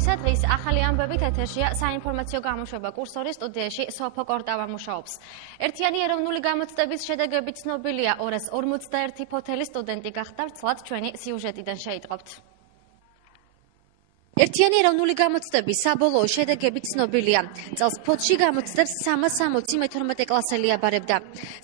გამოცდებისა დღის ახალი ამბებით ეთერშია საინფორმაციო გამოშვება კურსორის სტუდიაში სოფო კორტავა მუშაობს. ერთიანი ეროვნული გამოცდების შედეგებით ცნობილია 241 ფოთელი სტუდენტი გახდა, ვრცლად ჩვენი სიუჟეტიდან შეიტყობთ. ერთიანი ეროვნული გამოცდების საბოლოო შედეგებით ცნობილია. წელს ფოთში გამოცდებს 360 მე-12 კლასელი აბარებდა.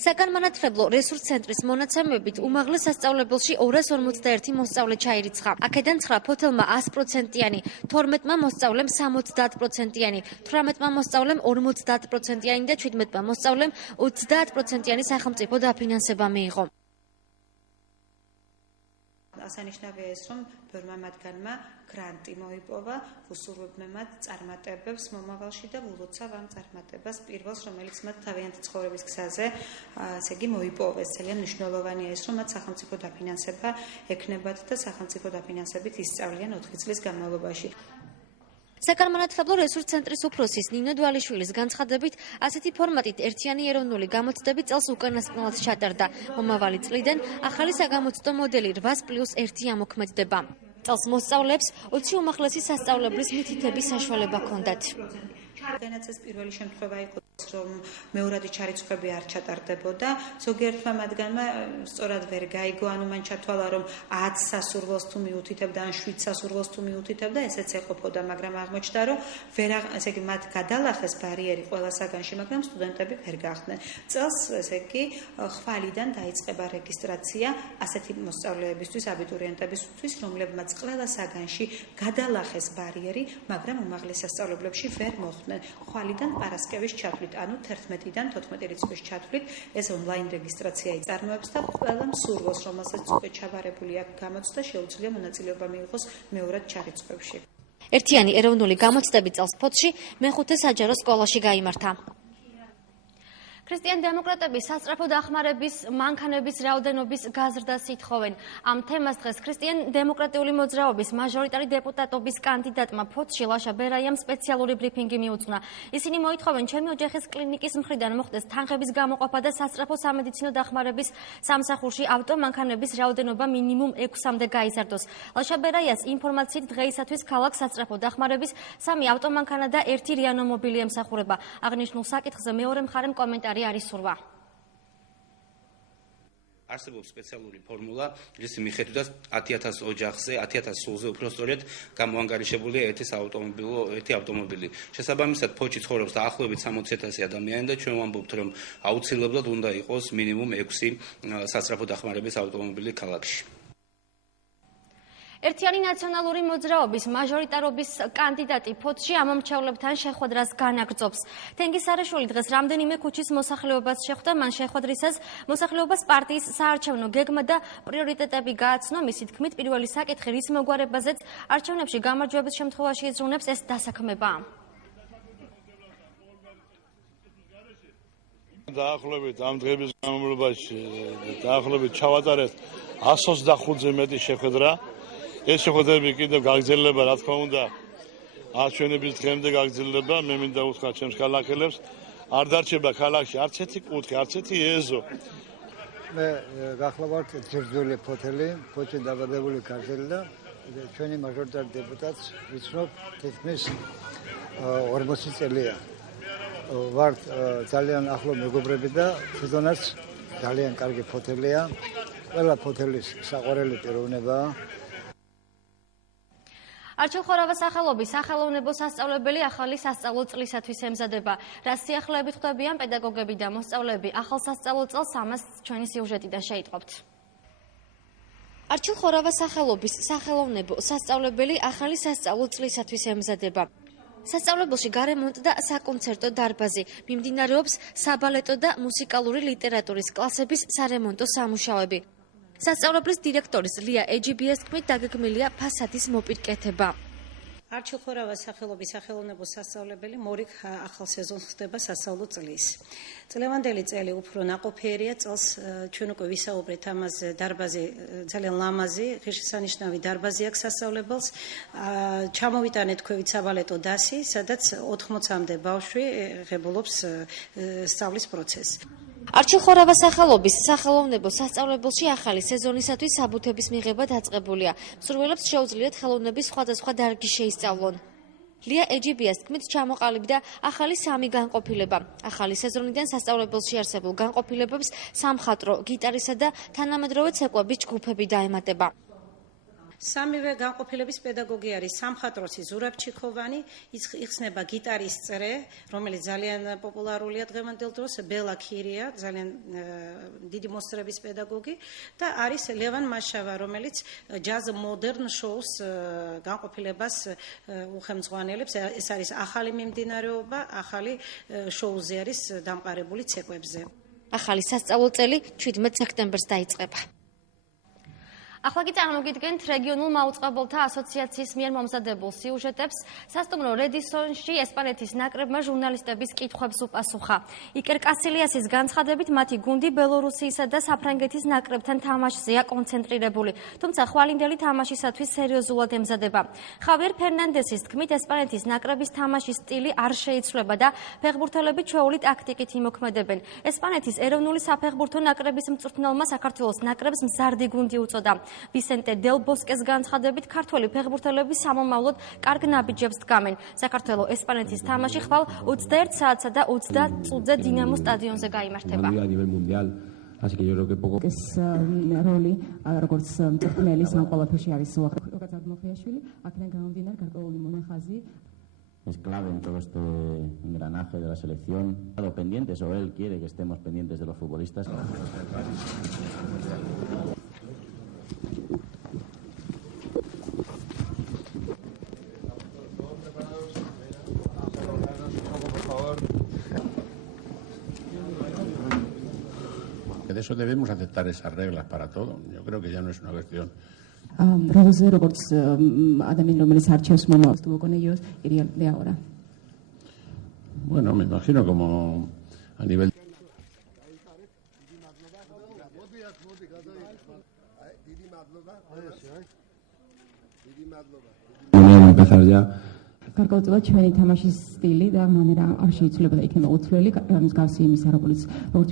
საგანმანათლებლო რესურს ცენტრის მონაცემებით უმაღლეს სასწავლებელში 251 მოსწავლე ჩაირიცხა. აქედან 9 ფოთელმა 100%-იანი, 12-მა მოსწავლემ 70%-იანი, 18-მა მოსწავლემ 50%-იანი და 17-მა მოსწავლემ 30%-იანი სახელმწიფო დაფინანსება მიიღო. ასანიშნავია ის, რომ ბევრმა მათგანმა გრანტი მოიპოვა, უსურვებდნენ მათ წარმატებებს მომავალში და ულოცავ ამ წარმატებას პირველს, რომელიც მათ თავიანთი ცხოვრების გზაზე, ესე იგი, მოიპოვეს. ძალიან მნიშვნელოვანია ის, რომ მათ სახელმწიფო დაფინანსება ექნებათ და სახელმწიფო დაფინანსებით ისწავლიან 4 წლის განმავლობაში. საგანმანათლებლო რესურს ცენტრის უფროსის ნინო დვალიშვილის განცხადებით, ასეთი ფორმატით ერთიანი ეროვნული გამოცდები წელს უკანასკნელად ჩატარდა. მომავალი წლიდან ახალი საგამოცდო მოდელი 8+1 ამოქმედდება. წელს მოსწავლეებს 20 უმაღლესი სასწავლებლის მითითების საშუალება ჰქონდათ. განაცეს პირველი შემთხვევა იყო, რომ მეორადი ჩარიცხვები არ ჩატარდებოდა. ზოგიერთმა მათგანმა სწორად ვერ გაიგო, ანუ მან ჩათვალა, რომ 10 სასურველს თუ მიუთითებდა, ან 7 სასურველს თუ მიუთითებდა, ესეც ეყოფოდა, მაგრამ აღმოჩნდა, რომ ესე იგი, მათ გადალახეს ბარიერი ყველა საგანში, მაგრამ სტუდენტები ვერ გახდნენ. წელს, ესე იგი, ხვალიდან დაიწყება რეგისტრაცია ასეთი მოსწავლეებისთვის, აბიტურიენტებისთვის, რომლებმაც ყველა საგანში გადალახეს ბარიერი, მაგრამ უმაღლეს სასწავლებლებში ვერ მოხვდნენ. ხვალიდან პარასკევის ჩათვლით, ანუ 11-დან 14 რიცხვის ჩათვლით, ეს ონლაინ რეგისტრაცია იწარმოებს და ყველა მსურველს, რომელსაც უკვე ჩაბარებული აქვს გამოცდა, შეუძლია მონაწილეობა მიიღოს მეორად ჩარიცხვებში. ერთიანი ეროვნული გამოცდები წელს ფოთში მეხუთე საჯარო სკოლაში გაიმართა. ქრისტიან დემოკრატები სასწრაფო დახმარების მანქანების რაოდენობის გაზრდას ითხოვენ. ამ თემას დღეს ქრისტიან დემოკრატიული მოძრაობის მაჟორიტარი დეპუტატობის კანდიდატმა ფოთში ლაშა ბერაიამ სპეციალური ბრიფინგი მიუძღვნა. ისინი მოითხოვენ ჩემი ოჯახის კლინიკის მხრიდან მოხდეს თანხების გამოყოფა და სასწრაფო სამედიცინო დახმარების სამსახურში ავტომანქანების რაოდენობა მინიმუმ 6-მდე გაიზარდოს. ლაშა ბერაიას ინფორმაციით დღეისათვის ქალაქს სასწრაფო დახმარების 3 ავტომანქანა და 1 რიანომობილი ემსახურება. აღნიშნულ საკითხზე მეორე მხარემ კომენტარი არის სურვა. არსებობს სპეციალური ფორმულა, რის მიხედვითაც 10,000 ოჯახზე, 10,000 სულზე უფრო სწორედ გამოანგარიშებულია ერთი ავტომობილი. შესაბამისად, ფოთში ცხოვრობს დაახლოებით 60,000 ადამიანი და ჩვენ ვამბობთ, რომ აუცილებლად უნდა იყოს მინიმუმ 6 სასწრაფო დახმარების ავტომობილი ქალაქში. ერთიანი ნაციონალური მოძრაობის მაჟორიტარობის კანდიდატი ფოთში ამომრჩევლებთან შეხვედრას განაგრძობს. თენგისარაშვილი დღეს რამდენიმე ქუჩის მოსახლეობას შეხვდა, მან შეხვედრისას მოსახლეობას პარტიის საარჩევნო გეგმა და პრიორიტეტები გააცნო. მისი თქმით, პირველი საკითხი, რის მოგვარებაზეც არჩევნებში გამარჯვების შემთხვევაში იზრუნებს, ეს დასაქმება. დაახლოებით ამ დღეების განმავლობაში დაახლოებით ჩავატარეთ 125-ზე მეტი შეხვედრა. ეს შეხვედრები კიდევ გაგრძელდება, რა თქმა უნდა, არჩევნების დღემდე გაგრძელდება. მე მინდა უთხრა ჩემს ქალაქელებს, არ დარჩება ქალაქში არც ერთი კუთხე, არც ერთი ეზო. მე გახლავართ ძირძველი ფოთელი, ფოთში დაბადებული ქართველი და ჩვენი მაჟორიტარი დეპუტატს ვიცნობ თითქმის 40 წელია. ვართ ძალიან ახლო მეგობრები და თვითონაც ძალიან კარგი ფოთელია. ყველა ფოთელის საყვარელი პიროვნებაა. არჩილ ხორავას სახელობის სახელოვნებო სასწავლებელი ახალი სასწავლო წლისათვის ემზადება. რას სიახლეებით ხვდებიან პედაგოგები და მოსწავლეები ახალ სასწავლო წელს, ამას ჩვენი სიუჟეტიდან შეიტყობთ. არჩილ ხორავას სახელობის სახელოვნებო სასწავლებელი ახალი სასწავლო წლისათვის ემზადება. სასწავლებელში გარემონტ და საკონცერტო დარბაზი, მიმდინარეობს საბალეტო და მუსიკალური ლიტერატურის კლასების სარემონტო სამუშაოები. სასწავლებლის დირექტორის ლია ეჯიბიას თქმით, დაგეგმილია ფასადის მოპირკეთება. არჩილ ხორავას სახელობის სახელოვნებო სასწავლებელი მორიგ ახალ სეზონს ხდება სასწავლო წლის. წლევანდელი წელი უფრო ნაყოფიერია, წელს ჩვენ უკვე ვისაუბრეთ ამაზე, დარბაზი ძალიან ლამაზი, ღირსშესანიშნავი დარბაზი აქვს სასწავლებელს. ჩამოვიტანეთ ქვევით საბალეტო დასი, სადაც 80-მდე ბავშვი ღებულობს სწავლის პროცესს. არჩილ ხორავას სახელობის სახელოვნებო სასწავლებელში ახალი სეზონისათვის საბუთების მიღება დაწყებულია. მსურველებს შეუძლიათ ხელოვნების სხვადასხვა დარგი შეისწავლონ. ლია ეჯიბიას თქმით ჩამოყალიბდა ახალი 3 განყოფილება. ახალი სეზონიდან სასწავლებელში არსებულ განყოფილებებს სამხატვრო, გიტარისა და თანამედროვე ცეკვების ჯგუფები დაემატება. სამივე განყოფილების პედაგოგი არის სამხატვროცი ზურაბ ჩიქოვანი, იხსნება გიტარისტ-წრე, რომელიც ძალიან პოპულარულია დღევანდელ დროს, ბელა ქირია, ძალიან დიდი მოსწრების პედაგოგი და არის ლევან მაშავა, რომელიც ჯაზ მოდერნ შოუს განყოფილებას უხელმძღვანელებს. ეს არის ახალი მიმდინარეობა, ახალი შოუზე არის დამყარებული ცეკვებზე. ახალი სასწავლო წელი 17 სექტემბერს დაიწყება. ახლა კი წარმოგიდგენთ რეგიონულ მაუწყებელთა ასოციაციის მიერ მომზადებულ სიუჟეტებს. სასტუმრო რედისონში ესპანეთის ნაკრებმა ჟურნალისტების კითხვებს უპასუხა. იკერ კასილიასის განცხადებით, მათი გუნდი ბელორუსიისა და საფრანგეთის ნაკრებთან თამაშზეა კონცენტრირებული, თუმცა ხვალინდელი თამაშისათვის სერიოზულად ემზადება. ხავიერ ფერნანდესის თქმით, ესპანეთის ნაკრების თამაშის სტილი არ შეიცვლება და ფეხბურთელები ჩვეული ტაქტიკით იმოქმედებენ. ესპანეთის ეროვნული საფეხბურთო ნაკრების მწვრთნელმა საქართველოს ნაკრებს მზარდი გუნდი უწოდა. ვისენტე დელ ბოსკეს განცხადებით, ქართველი ფეხბურთელები სამომავლოდ კარგ ნაბიჯებს დგამენ. საქართველოს ესპანეთის თამაში ხვალ 21 საათსა და 20 წუთზე დინამოს სტადიონზე გაიმართება. Así que yo creo que poco ეს როლი როგორც მწვრთნელის ამ ყველაფერში არის უახლოეს აღმოხიაშვილი, აქედან გამომდინარე გარკვეული მონახაზი es clave en todo este engranaje de la selección. Estado pendientes o él quiere que estemos pendientes de los futbolistas. De eso debemos aceptar esas reglas para todo. Yo creo que ya no es una cuestión. როლზე როგორც ადამიანი რომელიც არჩევს მომავალს თუ con ellos iría de ahora. Bueno, me imagino como a nivel empezar ya გარკვეულწილად ჩვენი თამაშის სტილი და მანერა არ შეიძლება იქნება უცვლელი მსგავსი იმისა, როგორც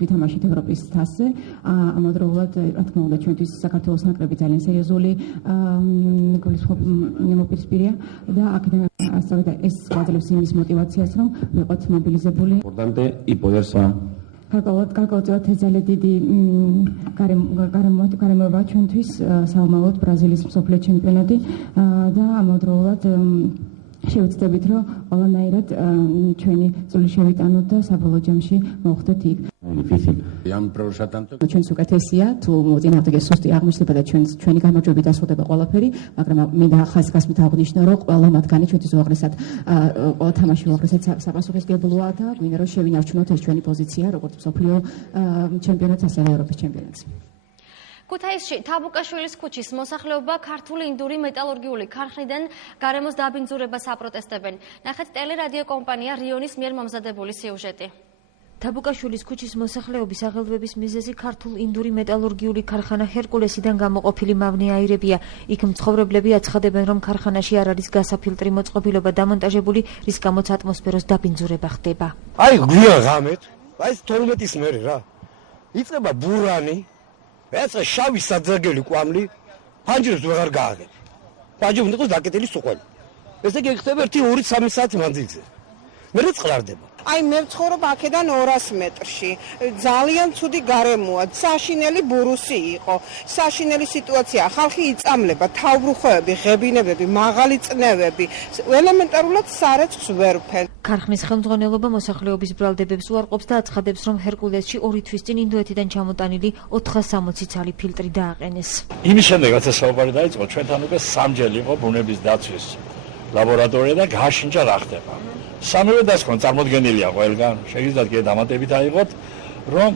ვითამაშით ევროპის თასზე. ამავდროულად, რა თქმა უნდა, ჩვენთვის საქართველოს ნაკრები ძალიან სერიოზული მოპირისპირია და აქედან ასევე ეს გვაძლევს იმის მოტივაციას, რომ ვიყოთ მობილიზებული. importante y poderse გარკვეულწილად ეს ძალიან დიდი გარემოება ჩვენთვის საომავლოდ ბრაზილიის მსოფლიო ჩემპიონატი და ამავდროულად შევეცდებით, რომ ყველანაირად ჩვენი წვლილი შევიტანოთ და საბოლოო ჯამში მოვხდეთ იქ. ჩვენს უკეთესია, თუ მოწინააღმდეგე სუსტი აღმოჩნდება და ჩვენი გამარჯვებით დასრულდება ყველაფერი, მაგრამ მინდა ხაზგასმით აღვნიშნო, რომ ყველა მათგანი ჩვენთვის უაღრესად ყველა თამაში უაღრესად საპასუხისმგებლოა და გვინდა რომ შევინარჩუნოთ ეს ჩვენი პოზიცია, როგორც მსოფლიო ჩემპიონატს, ასევე ევროპის ჩემპიონატს. ქუთაისში თაბუკაშვილის ქუჩის მოსახლეობა ქართული ინდური მეტალურგიული ქარხნიდან გარემოს დაბინძურებას აპროტესტებენ. ნახეთ ტელერადიო კომპანია რიონის მიერ მომზადებული სიუჟეტი. თაბუკაშვილის ქუჩის მოსახლეობის აღელვების მიზეზი ქართულ ინდური მეტალურგიული ქარხანა ჰერკულესიდან გამოყოფილი მავნე აირებია. იქ მცხოვრებლები აცხადებენ, რომ ქარხანაში არ არის გასაფილტრი მოწყობილობა დამონტაჟებული, რის გამოც ატმოსფეროს დაბინძურება ხდება. აი გვიან ღამეთ, აი 12-ის მერე რა. იწყება ბურანი, ეს შავი საძაგელი კვამლი, ფანჯრებს ვეღარ გააგებ. ფანჯრი უნდა იყოს დაკეტილი სუყველი. ესე იგი ხდება 1-2-3 საათი მანძილზე. მერე წყლარდება. აი მე ვცხოვრობ აქედან 200 მეტრში. ძალიან ცუდი გარემოა. საშინელი ბურუსი იყო. საშინელი სიტუაცია. ხალხი იწამლება, თავბრუხოები, ღებინებები, მაღალი წნევები. ელემენტარულად სარეცხს ვერ ფენ. ქარხნის ხელმძღვანელობა მოსახლეობის ბრალდებებს უარყოფს და აცხადებს, რომ ჰერკულესში 2 თვის წინ ინდოეთიდან ჩამოტანილი 460 ცალი ფილტრი დააყენეს. იმის შემდეგ, რაც საუბარი დაიწყო, ჩვენთან უკვე სამჯერ იყო ბუნების დაცვის ლაბორატორია და გაშინჯა რა ხდება. სამივე დასკვნა წარმოდგენილია ყველგან, შეგიძლიათ კიდე დამატებით აიღოთ, რომ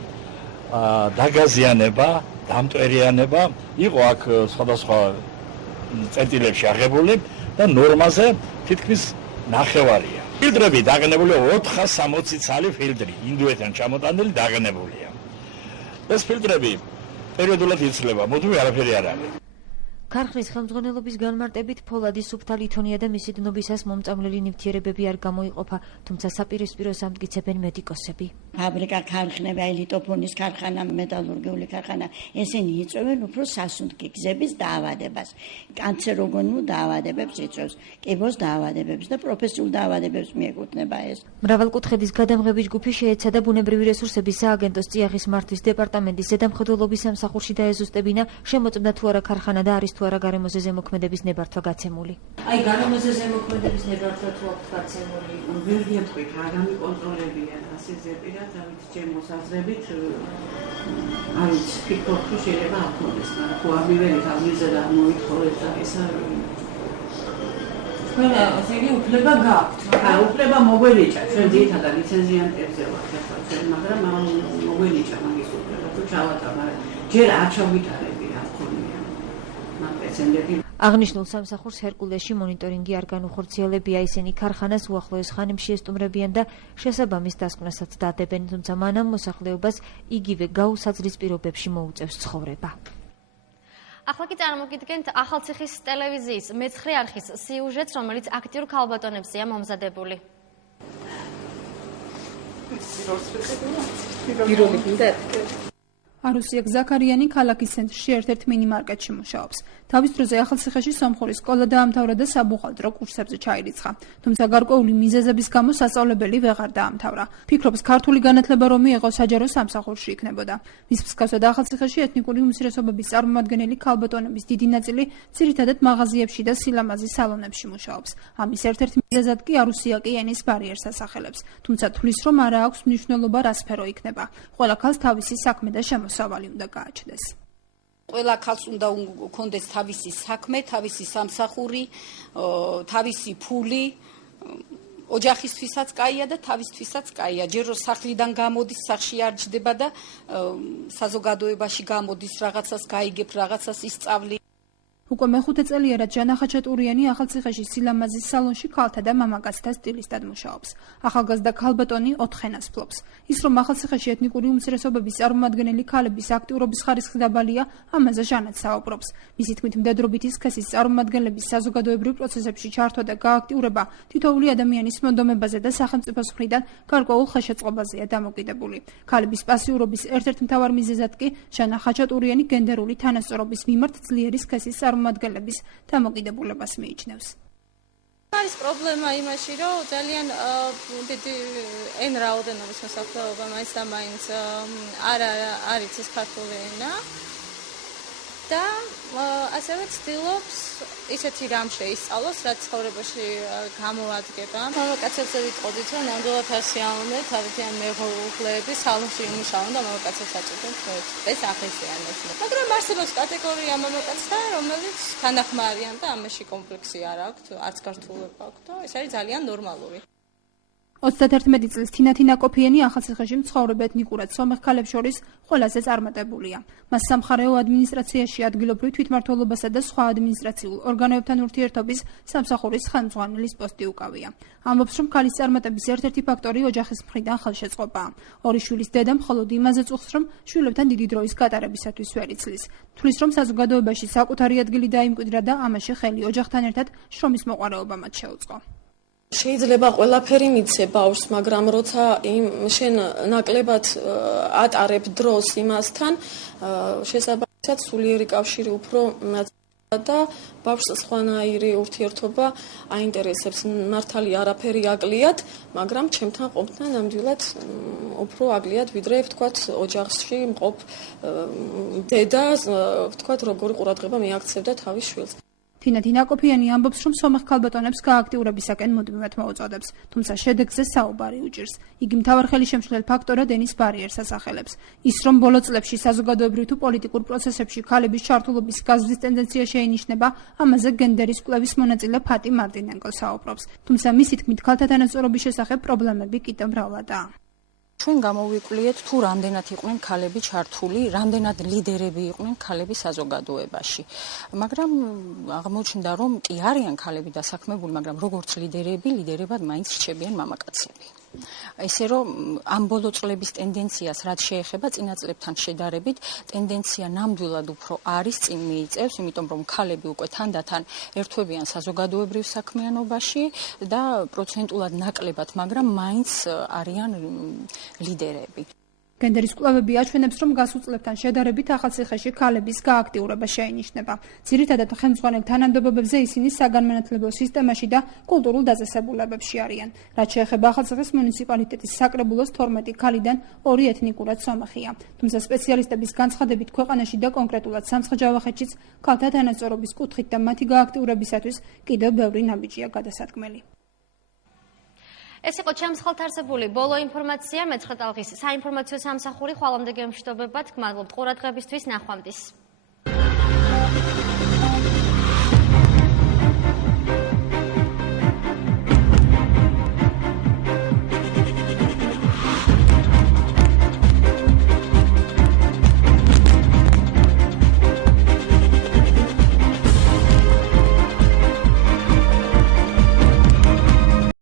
დაგაზიანება, დამტვერიანება იყო აქ სხვადასხვა წერტილებში აღებული და ნორმაზე თითქმის ნახევარია. ფილტრები დაგნებულია 460 ცალი ფილტრი, ინდოეთიდან ჩამოტანილი დაგნებულია. ეს ფილტრები პერიოდულად იცვლება, მუდმივი არაფერი არ არის. ქარხნის ხელმძღვანელობის განმარტებით ფოლადი, სუფთა ლითონია და მისი დნობისას მომწამლელი ნივთიერებები არ გამოიყოფა, თუმცა საპირისპიროს ამტკიცებენ მედიკოსები. ფაბრიკა, ქარხნები, ლიტოფონის ქარხანა, მეტალურგიული ქარხანა, ესენი იწვევენ უფრო სასუნთქი გზების დაავადებას. კანცეროგენულ დაავადებებს იწვევს, კიბოს დაავადებებს და პროფესიულ დაავადებებს მიეკუთვნება ეს. მრავალკუთხედის გადამღების ჯგუფი შეეცადა ბუნებრივი რესურსების სააგენტოს წიაღის მართვის დეპარტამენტის ზედამხედველობის სამსახურში დაეზუსტებინა, შემოწმდა თუ არა ქარხანა და არის თუ არა გარემოზე ზემოქმედების ნებართვა გაცემული. აი გარემოზე ზემოქმედების ნებართვა თუ აქვს გაცემული, ვერ გეტყვით, რა გამიკონტროლებია ასე ზეპირად, ამით ჩემო საზრებით არის ფიქრობ, რომ შეიძლება ახმოდეს, მაგრამ თუ არ მივედით, არ მიზერა მოითხოვეთ და ეს თქვენ ესე იგი უფლება გაქვთ. ხა, უფლება მოგვენიჭა, ჩვენ ძირითადად ლიცენზიანტებზე ვართ ახლა ჩვენ, მაგრამ მოგვენიჭა მაგის უფლება, თუ ჩავატარ, მაგრამ ჯერ არ ჩავვითარები რა მქონია. მაგ პრეცედენტი აღნიშნულ სამსახურს ჰერკულესში მონიტორინგი არ განუხორციელებია, ისინი ქარხანას უახლოეს ხანებში ესტუმრებიან და შესაბამის დასკვნასაც დადებენ, თუმცა მანამ მოსახლეობას იგივე გაუსაძლის პირობებში მოუწევს ცხოვრება. ახლა კი წარმოგიდგენთ ახალციხის ტელევიზიის მეცხრე არხის სიუჟეტს, რომელიც აქტიურ ქალბატონებზეა მომზადებული. არუსიაკ ზაქარიანი ქალაქის ცენტრში ერთ-ერთ მინიმარკეტში მუშაობს. თავის დროზე ახალციხეში სომხური სკოლა დაამთავრა და საბუღალტრო კურსებზე ჩაირიცხა. თუმცა გარკვეული მიზეზების გამო სასწავლებელი ვეღარ დაამთავრა. ფიქრობს, ქართული განათლება რომ მიეღო საჯარო სამსახურში იქნებოდა. მის მსგავსად ახალციხეში ეთნიკური უმცირესობების წარმომადგენელი ქალბატონების დიდი ნაწილი ძირითადად მაღაზიებში და სილამაზის სალონებში მუშაობს. ამის ერთ-ერთი მიზეზად კი არუსიაკი ენის ბარიერს ასახელებს. თუმცა თვლის, რომ არა აქვს მნიშვნელობა რა სფერო იქნება. ყველა ქალს თავისი საქმე და მოსავალი უნდა გააჩნდეს. ყველა ქალს უნდა ქონდეს თავისი საქმე, თავისი სამსახური, თავისი ფული, ოჯახისთვისაც კაია და თავისთვისაც კაია. ჯერ რომ სახლიდან გამოდის, სახლში არ ჯდება და საზოგადოებაში გამოდის, რაღაცას გაიგებ, რაღაცას ისწავლი. უკვე მეხუთე წელია, რაც ჟანა ხაჩატურიანი ახალციხეში სილამაზის სალონში ქალთა და მამაკაცთა სტილისტად მუშაობს. ახალგაზრდა ქალბატონი 4 ენას ფლობს. ის რომ ახალციხეში ეთნიკური უმცირესობების წარმომადგენელი ქალების აქტიურობის ხარისხი დაბალია, ამაზე ჟანაც საუბრობს. მისი თქმით, მდედრობითი სქესის წარმომადგენლების საზოგადოებრივ პროცესებში ჩართვა და გააქტიურება თითოეული ადამიანის მონდომებაზე და სახელმწიფოს მხრიდან გარკვეულ ხელშეწყობაზეა დამოკიდებული. ქალების პასიურობის ერთ-ერთ მთავარ მიზეზად კი ჟანა ხაჩატურიანი გენდერული თანასწორობის მიმართ ძლიერი სქესის წარმომადგენლების დამოკიდებულებას მიიჩნევს. არის პრობლემა იმაში, რომ ძალიან დიდიენ რაოდენობის მოსახლეობა მაინც და მაინც არ იცის ქართული ენა და ასევე ცდილობს ისეთი რამ შეისწავლოს, რაც ცხოვრებაში გამოადგება. მამაკაცებზე ვიტყოდით, რომ ნამდვილად ასიავნეთ, თავიდან მეუღლეები სალონში იმუშავონ და მამაკაცებს აწვდით ეს ახესიანებს. მაგრამ არსებობს კატეგორია მამაკაცთა, რომელიც თანახმარიან და ამაში კომპლექსი არ აქვთ, არც ქართულობა აქვთ და ეს არის ძალიან ნორმალური. 31 წლის თინათინა კოფიენი ახალციხეში მცხოვრებ ეთნიკურად სომეხ ქალებს შორის ყველაზე წარმატებულია. მას სამხარეო ადმინისტრაციაში ადგილობრივ თვითმმართველობასა და სხვა ადმინისტრაციულ ორგანოებთან ურთიერთობის სამსახურის ხელმძღვანელის პოსტი უკავია. ამბობს, რომ ქალის წარმატების ერთ-ერთი ფაქტორი ოჯახის მხრიდან ხელშეწყობაა. ორი შვილის დედა მხოლოდ იმაზე წუხს, რომ შვილებთან დიდი დროის გატარებისათვის ვერ იცლის. თვლის, რომ საზოგადოებაში საკუთარი ადგილი დაიმკვიდრა და ამაში ხელი ოჯახთან ერთად შრომის მოყვარეობა მათ შეუწყო. შეიძლება ყველაფერი მიცე ბავშვს, მაგრამ როცა შენ ნაკლებად ატარებ დროს იმასთან, შესაბამისად სულიერი კავშირი უფრო და ბავშვს სხვანაირი ურთიერთობა აინტერესებს. მართალი არაფერი აკლიათ, მაგრამ ჩემთან ყოფნა ნამდვილად უფრო აკლიათ, ვიდრე ვთქვათ ოჯახში მყოფ დედა, ვთქვათ როგორი ყურადღება მიაქცევდა თავის შვილს. თინათინა კოფიანი ამბობს, რომ სომეხ ქალბატონებს გააქტიურებისაკენ მუდმივად მოუწოდებს, თუმცა შედეგზე საუბარი უჭირს. იგი მთავარ ხელშემშლელ ფაქტორად ენის ბარიერს ასახელებს. ის რომ ბოლო წლებში საზოგადოებრივ თუ პოლიტიკურ პროცესებში ქალების ჩართულობის გაზრდის ტენდენცია შეინიშნება, ამაზე გენდერის კვლევის მონაწილე ფატი მარტინენკო საუბრობს. თუმცა მისი თქმით, ქალთა თანასწორობის შესახებ პრობლემები კიდევ მრავლადაა. ჩვენ გამოვიკვლიეთ თუ რამდენად იყვნენ ქალები ჩართული, რამდენად ლიდერები იყვნენ ქალები საზოგადოებაში. მაგრამ აღმოჩნდა, რომ კი არიან ქალები დასაქმებული, მაგრამ როგორც ლიდერებად მაინც რჩებიან მამაკაცები. ესე რომ ამ ბოლო წლების ტენდენციას რაც შეეხება წინა წლებთან შედარებით, ტენდენცია ნამდვილად უფრო არის წინ მიიწევს, იმიტომ რომ ქალები უკვე თანდათან ერთვებიან საზოგადოებრივ საქმიანობაში და პროცენტულად ნაკლებად, მაგრამ მაინც არიან ლიდერები. გენდერის კვლევები აჩვენებს, რომ გასულ წლებთან შედარებით ახალციხეში ქალების გააქტიურება შეინიშნება. ძირითადად ხელმძღვანელ თანამდებობებზე ისინი საგანმანათლებლო სისტემაში და კულტურულ დაწესებულებებში არიან. რაც შეეხება ახალციხეს მუნიციპალიტეტის საკრებულოს 12 ქალიდან 2 ეთნიკურად სომეხია. თუმცა სპეციალისტების განცხადებით ქვეყანაში და კონკრეტულად სამცხე-ჯავახეთშიც ქალთა თანასწორობის კუთხით და მათი გააქტიურებისათვის კიდევ ბევრი ნაბიჯია გადასადგმელი. ეს იყო ჩემს ხელთ არსებული ბოლო ინფორმაცია. მე-9 ტალღის საინფორმაციო სამსახური ხვალამდე გემშვიდობებათ. გმადლობთ ყურადღებისთვის. ნახვამდის.